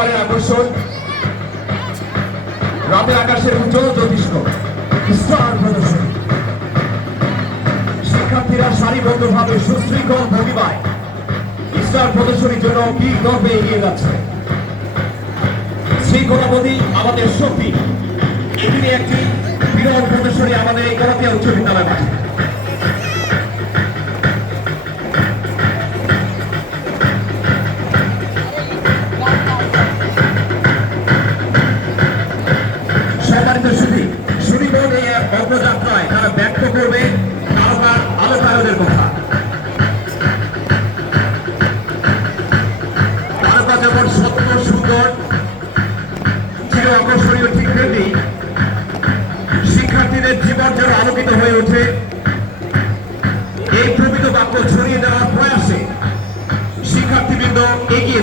এবারের আকর্ষণ রাতের আকাশের উজ্জ্বল জ্যোতিষ্ক স্টার প্রদর্শনী। শিক্ষার্থীরা সারিবদ্ধভাবে সুশৃঙ্খল ভঙ্গিমায় স্টার প্রদর্শনীর জন্য কি গর্বে এগিয়ে যাচ্ছে। শৃঙ্খলাবোধী আমাদের শক্তি, এটি একটি বিরল প্রদর্শনী আমাদের এই গলাতিয়া উচ্চ বিদ্যালয় মাঠে। সম্মানিত সুধী, সুনীবন এই অগ্রযাত্রায় তারা ব্যক্ত করবে আলোকায়নের কথা। তারকা যেমন সত্য সুন্দর চির আকর্ষণীয়, ঠিক তেমনি শিক্ষার্থীদের জীবন যেন আলোকিত হয়ে ওঠে, এই প্রকৃত বাক্য ছড়িয়ে দেওয়ার প্রয়াসে শিক্ষার্থীবৃন্দ এগিয়ে